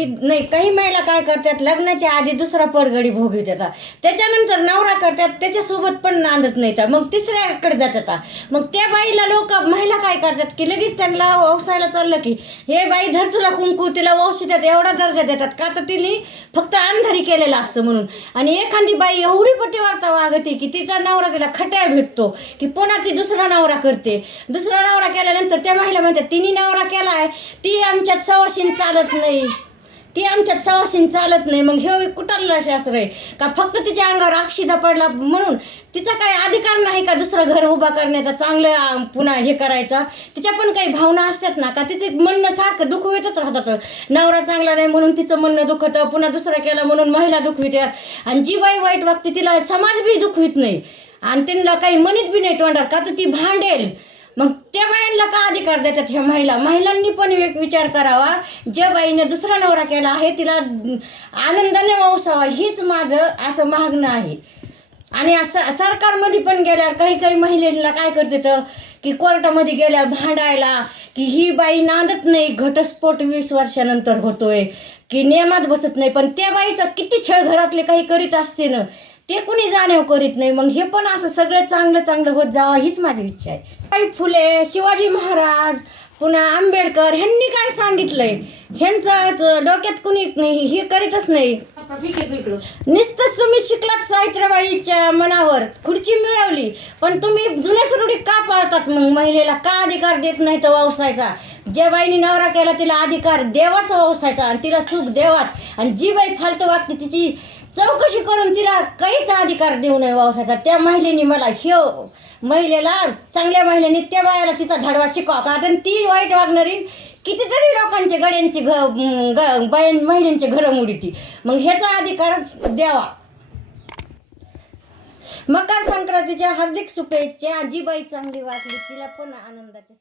नाही काही महिला काय करतात लग्नाच्या आधी दुसरा परगडी भोग देतात त्याच्यानंतर नवरा करतात त्याच्यासोबत पण नांदत नाही तर मग तिसऱ्याकडे जातात. मग त्या बाईला लोक महिला काय करतात की लगेच त्यांना व्यवसायाला चाललं की हे बाई धर तुला कुंकू तिला वंशितात एवढा दर्जा देतात का? तर तिने फक्त अंधारी केलेलं असतं म्हणून. आणि एखादी बाई एवढी पतिवार्ता वागते की तिचा नवरा तिला खट्याळ भेटतो की पुन्हा ती दुसरा नवरा करते. दुसरा नवरा केल्यानंतर त्या महिला म्हणतात तिने नवरा केलाय ती आमच्यात सवाशीन चालत नाही. ती आमच्यात सवाशीन चालत नाही. मग हे कुटाला शास्त्र आहे का फक्त तिच्या अंगावर अक्षिदा पडला म्हणून तिचा काही अधिकार नाही का दुसरं घर उभा करण्याचा चांगलं पुन्हा हे करायचा? तिच्या पण काही भावना असतात ना का? तिचे म्हणणं सारखं दुःख येतच राहतात. नवरा चांगला नाही म्हणून तिचं म्हणणं दुखतं पुन्हा दुसरा केला म्हणून महिला दुखवित्यात आणि जी बाई वाईट वागते तिला समाज बी दुखवित नाही. आणि त्यांना काही मनीत बी नाही तोंडार का तर ती भांडेल. मग त्या बायांना का अधिकार देतात ह्या महिला? महिलांनी पण एक विचार करावा. ज्या बाईने दुसरा नवरा केला आहे तिला आनंदाने वसावा हीच माझं असं मागणं आहे. आणि असं सरकारमध्ये पण गेल्यावर काही काही महिलेला काय करते तर की कोर्टामध्ये गेल्यावर भांडायला की ही बाई नांदत नाही घटस्फोट वीस वर्षानंतर होतोय की नियमात बसत नाही. पण त्या बाईचा किती छळ घरातले काही करीत असते ना ते कुणी जाणीव करीत नाही. मग हे पण असं सगळं चांगलं चांगलं होत जावं हीच माझी इच्छा आहे. काही फुले शिवाजी महाराज पुन्हा आंबेडकर ह्यांनी काय सांगितलंय? ह्यांचं डोक्यात कुणी हे करीतच नाही. नुसतंच तुम्ही शिकलात सावित्रीबाईच्या मनावर. खुर्ची मिळवली. पण तुम्ही जुन्याच रूढी का पाळतात मग? महिलेला का अधिकार देत नाही तर व्यवसायाचा ज्या बाईने नवरा केला तिला अधिकार देवाचा व्यवसायाचा आणि तिला सुख देवाच. आणि जी बाई फालतू वागते तिची चौकशी करून तिला काहीच अधिकार देऊ नये व्यवसायाचा त्या महिलेने मला ह्यो महिलेला चांगल्या महिलेने त्या बायाला तिचा धाडवा शिकवा. कारण ती वाईट वागणारी कितीतरी लोकांचे गड्यांची घ ग- बायां महिलांचे घरं मुडीती. मग ह्याचा अधिकार द्यावा. मकर संक्रांतीच्या हार्दिक शुभेच्छा. जी बाई चांगली वाटली तिला पण आनंदाची